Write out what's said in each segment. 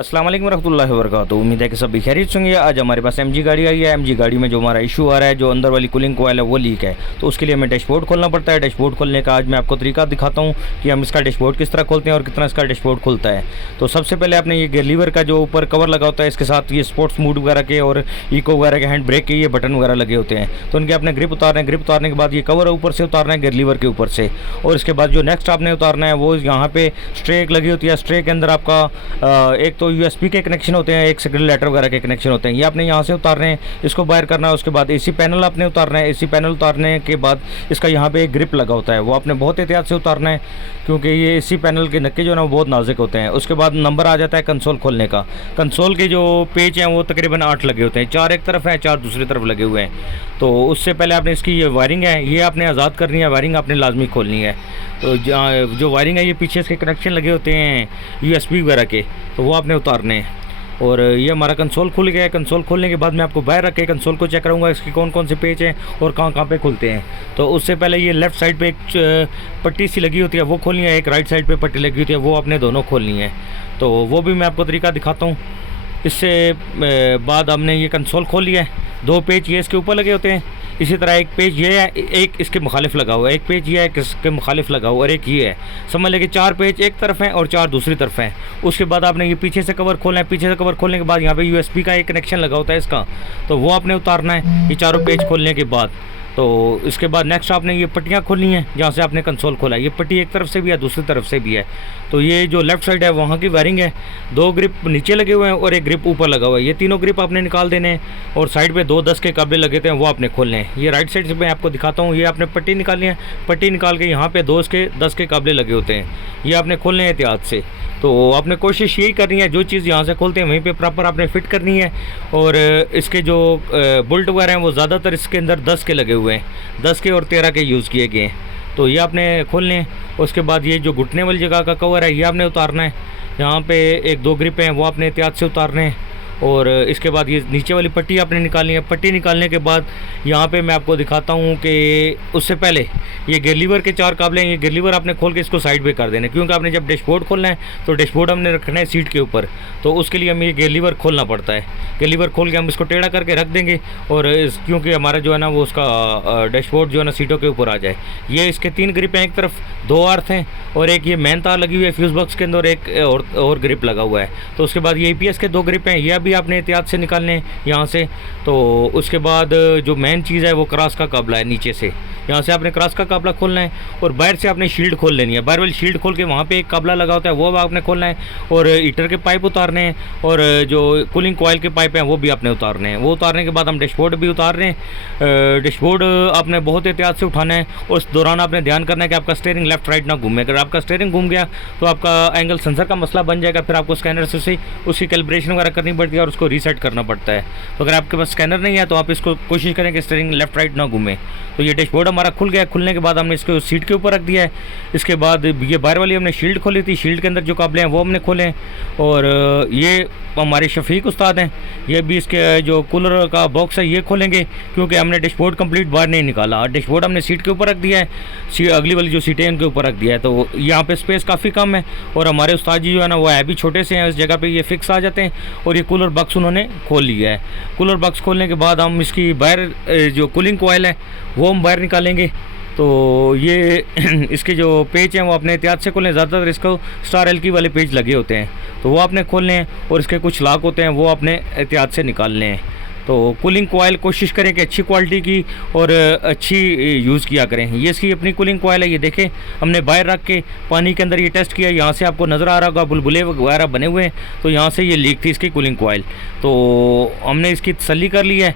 अस्सलाम वालेकुम रहमतुल्लाहि व बरकातुहू। उम्मीद है कि सब खैरियत होंगे। आज हमारे पास एमजी गाड़ी आई है। एमजी गाड़ी में जो हमारा इशू आ रहा है, जो अंदर वाली कूलिंग कोयल है वो लीक है, तो उसके लिए हमें डैशबोर्ड खोलना पड़ता है। डैशबोर्ड खोलने का आज मैं आपको तरीका दिखाता हूँ कि हम इसका डैशबोर्ड किस तरह खोलते हैं और कितना इसका डैशबोर्ड खुलता है। तो सबसे पहले आपने ये गियर लीवर का जो ऊपर कवर लगा होता है, इसके साथ ये स्पोर्ट्स मूड वगैरह के और इको वगैरह के हैंड ब्रेक के ये बटन वगैरह लगे होते हैं, तो उनके आपने ग्रिप उतारना है। ग्रिप उतारने के बाद ये कवर ऊपर से उतारना है गियर लीवर के ऊपर से, और इसके बाद जो नेक्स्ट आपने उतारना है वो यहाँ पे स्ट्रेक लगी होती है। स्ट्रे के अंदर आपका एक तो यूएसबी के कनेक्शन होते हैं, एक सिग्नल लेटर वगैरह के कनेक्शन होते हैं, ये आपने यहाँ से उतारने हैं। इसको बाहर करना है। उसके बाद एसी पैनल आपने उतारना है। एसी पैनल उतारने के बाद इसका यहाँ पे एक ग्रिप लगा होता है, वो आपने बहुत एहतियात से उतारना है, क्योंकि ये एसी पैनल के नक्के जो है ना वो बहुत नाजुक होते हैं। उसके बाद नंबर आ जाता है कंसोल खोलने का। कंसोल के जो पेज हैं वो तकरीबन 8 लगे होते हैं, 4 एक तरफ हैं, 4 दूसरी तरफ लगे हुए हैं। तो उससे पहले आपने इसकी ये वायरिंग है ये आपने आज़ाद करनी है, वायरिंग आपने लाजमी खोलनी है। तो जो वायरिंग है ये पीछे इसके कनेक्शन लगे होते हैं यूएसबी वगैरह के, तो वो आपने उतारने हैं। और ये हमारा कंसोल खुल गया है। कंसोल खोलने के बाद मैं आपको बाहर रख के कंसोल को चेक करूँगा इसके कौन कौन से पेज हैं और कहाँ कहाँ पे खुलते हैं। तो उससे पहले ये लेफ़्ट साइड पे एक पट्टी सी लगी होती है वो खोलनी है, एक राइट साइड पे पट्टी लगी होती है वो आपने दोनों खोलनी है। तो वो भी मैं आपको तरीका दिखाता हूँ। इससे बाद हमने ये कंसोल खोल लिया है। 2 पेज ये इसके ऊपर लगे होते हैं, इसी तरह एक पेज ये है, एक इसके मुखालिफ लगा हुआ है, एक पेज ये है इसके मुखालिफ लगा हुआ और एक ये है। समझ लें कि 4 पेज एक तरफ हैं और 4 दूसरी तरफ हैं। उसके बाद आपने ये पीछे से कवर खोलना है। पीछे से कवर खोलने के बाद यहाँ पे यूएसबी का एक कनेक्शन लगा होता है इसका, तो वो आपने उतारना है ये चारों पेज खोलने के बाद। तो इसके बाद नेक्स्ट आपने ये पट्टियाँ खोलनी है जहाँ से आपने कंसोल खोला है। ये पट्टी एक तरफ से भी है, दूसरी तरफ से भी है। तो ये जो लेफ़्ट साइड है वहाँ की वायरिंग है। 2 ग्रिप नीचे लगे हुए हैं और एक ग्रिप ऊपर लगा हुआ है। ये तीनों ग्रिप आपने निकाल देने हैं और साइड पे 2 10 के काबले लगे थे वो आपने खोलने हैं। ये राइट साइड से मैं आपको दिखाता हूँ। ये आपने पट्टी निकालनी है। पट्टी निकाल के यहाँ पे 2 के 10 के काबले लगे होते हैं, ये आपने खोलने हैं एहतियात से। तो आपने कोशिश यही करनी है जो चीज़ यहाँ से खोलते हैं वहीं पे प्रॉपर आपने फिट करनी है। और इसके जो बुल्ट वगैरह हैं वो ज़्यादातर इसके अंदर 10 के लगे हुए हैं, 10 के और 13 के यूज़ किए गए हैं, तो ये आपने खोलने हैं। उसके बाद ये जो घुटने वाली जगह का कवर है ये आपने उतारना है। यहाँ पे 1 2 ग्रिप हैं वो आपने एहतियात से उतारने हैं। और इसके बाद ये नीचे वाली पट्टी आपने निकालनी है। पट्टी निकालने के बाद यहाँ पे मैं आपको दिखाता हूँ कि उससे पहले ये गियर लीवर के 4 काबले हैं, ये गियर लीवर आपने खोल के इसको साइड पे कर देना है, क्योंकि आपने जब डैशबोर्ड खोलना है तो डैशबोर्ड हमने रखना है सीट के ऊपर, तो उसके लिए हमें ये गियर लीवर खोलना पड़ता है। गियर लीवर खोल के हम इसको टेढ़ा करके रख देंगे और क्योंकि हमारा जो है ना वो उसका डैशबोर्ड जो है ना सीटों के ऊपर आ जाए। ये इसके 3 ग्रिप हैं, एक तरफ 2 अर्थ हैं और एक ये मेन तार लगी हुई है फ्यूज़ बॉक्स के अंदर, एक और ग्रिप लगा हुआ है। तो उसके बाद ये EPS के 2 ग्रिप हैं, ये भी आपने एहतियात से निकालने हैं यहाँ से। तो उसके बाद जो मेन चीज़ है वो क्रॉस का काबला है, नीचे से यहाँ से आपने क्रॉस का काबला खोलना है और बाहर से आपने शील्ड खोल लेनी है। बाहर वाली शील्ड खोल के वहाँ पे एक काबला लगा होता है वो आपने खोलना है और हीटर के पाइप उतारने हैं और जो कूलिंग कॉयल के पाइप हैं वो भी आपने उतारने हैं। वो उतारने के बाद हम डैशबोर्ड भी उतार रहे हैं। डैशबोर्ड आपने बहुत एहतियात से उठाना है। उस दौरान आपने ध्यान करना है कि आपका स्टीयरिंग लेफ्ट राइट ना घूमे। अगर आपका स्टीयरिंग घूम गया तो आपका एंगल सेंसर का मसला बन जाएगा, फिर आपको स्कैनर से उसकी कैलिब्रेशन वगैरह करनी पड़ती है और उसको रीसेट करना पड़ता है। तो अगर आपके पास स्कैनर नहीं है तो आप इसको कोशिश करें कि स्टीयरिंग लेफ्ट राइट ना घूमे। तो ये डैशबोर्ड हमारा खुल गया। खुलने के बाद हमने इसको सीट के ऊपर रख दिया है। इसके बाद ये बाहर वाली हमने शील्ड खोली थी, शील्ड के अंदर जो काबले हैं वो हमने खोले हैं। और ये हमारे शफीक उस्ताद हैं, ये भी इसके जो कूलर का बॉक्स है ये खोलेंगे, क्योंकि हमने डैशबोर्ड कंप्लीट बाहर नहीं निकाला। डैशबोर्ड हमने सीट के ऊपर रख दिया है, अगली वाली जो सीटें हैं उनके ऊपर रख दिया है। तो यहाँ पे स्पेस काफ़ी कम है और हमारे उस्ताद जी जो है ना वो है भी छोटे से हैं, इस जगह पे ये फिक्स आ जाते हैं। और ये कूलर बॉक्स उन्होंने खोल लिया है। कूलर बॉक्स खोलने के बाद हम इसकी बाहर जो कूलिंग कॉयल है वो हम बाहर निकालेंगे। तो ये इसके जो पेज हैं वो अपने एहतियात से खोलें। ज़्यादातर इसको स्टार एलकी वाले पेज लगे होते हैं तो वो आपने खोलने हैं और इसके कुछ लॉक होते हैं वो आपने एहतियात से निकालने हैं। तो कूलिंग कॉयल कोशिश करें कि अच्छी क्वालिटी की और अच्छी यूज़ किया करें। ये इसकी अपनी कूलिंग कॉयल है, ये देखें हमने बाहर रख के पानी के अंदर ये टेस्ट किया। यहाँ से आपको नज़र आ रहा होगा बुलबुले वगैरह बने हुए हैं, तो यहाँ से ये लीक थी इसकी कूलिंग कॉयल। तो हमने इसकी तसल्ली कर ली है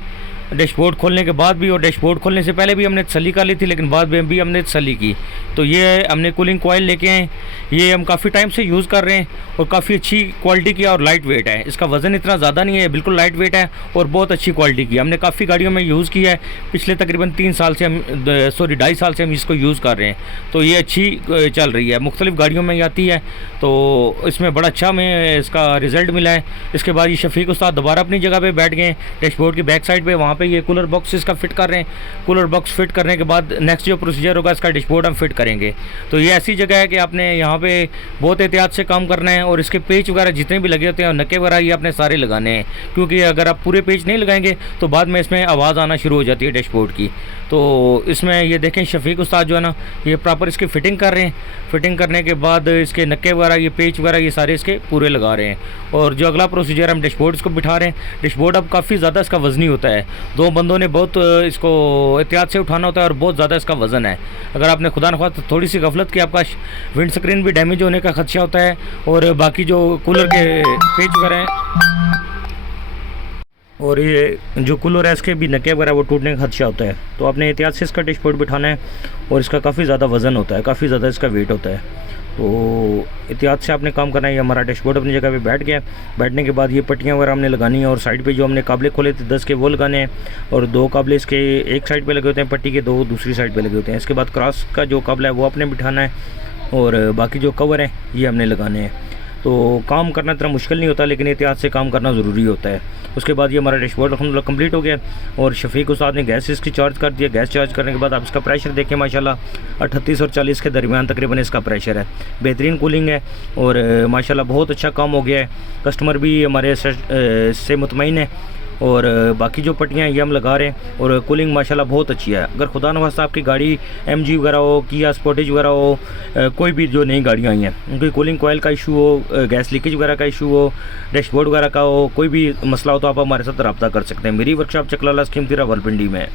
डैशबोर्ड खोलने के बाद भी, और डैशबोर्ड खोलने से पहले भी हमने तसल्ली कर ली थी, लेकिन बाद में भी हमने तसल्ली की। तो ये हमने कूलिंग कॉयल लेके आए, ये हम काफ़ी टाइम से यूज़ कर रहे हैं और काफ़ी अच्छी क्वालिटी की और लाइट वेट है। इसका वज़न इतना ज़्यादा नहीं है, बिल्कुल लाइट वेट है और बहुत अच्छी क्वालिटी की। हमने काफ़ी गाड़ियों में यूज़ किया है, पिछले तकरीबन 3 साल से हम 2.5 साल से हम इसको यूज़ कर रहे हैं। तो ये अच्छी चल रही है, मुख्तलिफ़ गाड़ियों में आती है, तो इसमें बड़ा अच्छा हमें इसका रिज़ल्ट मिला है। इसके बाद ये शफीक उस्ताद दोबारा अपनी जगह पर बैठ गए डैशबोर्ड की बैक साइड पर, वहाँ यहाँ पे ये कूलर बॉक्स इसका फिट कर रहे हैं। कूलर बॉक्स फिट करने के बाद नेक्स्ट जो प्रोसीजर होगा इसका डैशबोर्ड हम फिट करेंगे। तो ये ऐसी जगह है कि आपने यहाँ पे बहुत एहतियात से काम करना है और इसके पेच वगैरह जितने भी लगे होते हैं और नक्के वगैरह ये आपने सारे लगाने हैं, क्योंकि अगर आप पूरे पेच नहीं लगाएंगे तो बाद में इसमें आवाज़ आना शुरू हो जाती है डैशबोर्ड की। तो इसमें ये देखें शफीक उस्ताद जो है ना ये प्रॉपर इसकी फ़िटिंग कर रहे हैं। फिटिंग करने के बाद इसके नक्के वगैरह ये पेच वगैरह ये सारे इसके पूरे लगा रहे हैं। और जो अगला प्रोसीजर हम डैशबोर्ड इसको बिठा रहे हैं। डैशबोर्ड अब काफ़ी ज़्यादा इसका वज़नी होता है, 2 बंदों ने बहुत इसको एहतियात से उठाना होता है और बहुत ज़्यादा इसका वज़न है। अगर आपने खुदा न ख्वास्ता थोड़ी सी गफलत की आपका विंड स्क्रीन भी डैमेज होने का खदशा होता है और बाकी जो कूलर के पेच वगैरह हैं और ये जो कूलर है इसके भी नके वगैरह वो टूटने का खदशा होता है। तो आपने एहतियात से इसका डैशबोर्ड बिठाना है और इसका काफ़ी ज़्यादा वज़न होता है, काफ़ी ज़्यादा इसका वेट होता है। तो एहतियात से आपने काम करना है। ये हमारा डैशबोर्ड अपनी जगह पे बैठ गया। बैठने के बाद ये पट्टियाँ वगैरह हमने लगानी है और साइड पे जो हमने काबले खोले थे 10 के वो लगाने हैं और 2 काबले इसके एक साइड पे लगे होते हैं पट्टी के, 2 दूसरी साइड पे लगे होते हैं। इसके बाद क्रॉस का जो काबला है वो आपने बिठाना है और बाकी जो कवर हैं ये हमने लगाने हैं। तो काम करना इतना मुश्किल नहीं होता, लेकिन एहतियात से काम करना ज़रूरी होता है। उसके बाद ये हमारा डैशबोर्ड अल्हम्दुलिल्लाह कंप्लीट हो गया और शफीक उस्ताद ने गैस इसकी चार्ज कर दिया। गैस चार्ज करने के बाद आप इसका प्रेशर देखें, माशाल्लाह 38 और 40 के दरमियान तकरीबन इसका प्रेशर है। बेहतरीन कूलिंग है और माशाल्लाह बहुत अच्छा काम हो गया है। कस्टमर भी हमारे से मुतमईन है और बाकी जो पट्टियाँ ये हम लगा रहे हैं और कूलिंग माशाल्लाह बहुत अच्छी है। अगर खुदा न वास्ता आपकी गाड़ी MG वगैरह हो, किया स्पोर्टेज वगैरह हो, कोई भी जो नई गाड़ियाँ आई हैं उनकी कूलिंग कोयल का इशू हो, गैस लीकेज वगैरह का इशू हो, डैशबोर्ड वगैरह का हो, कोई भी मसला हो तो आप हमारे साथ रब्ता कर सकते हैं। मेरी वर्कशॉप चकलाला स्कीमती रावलपिंडी में।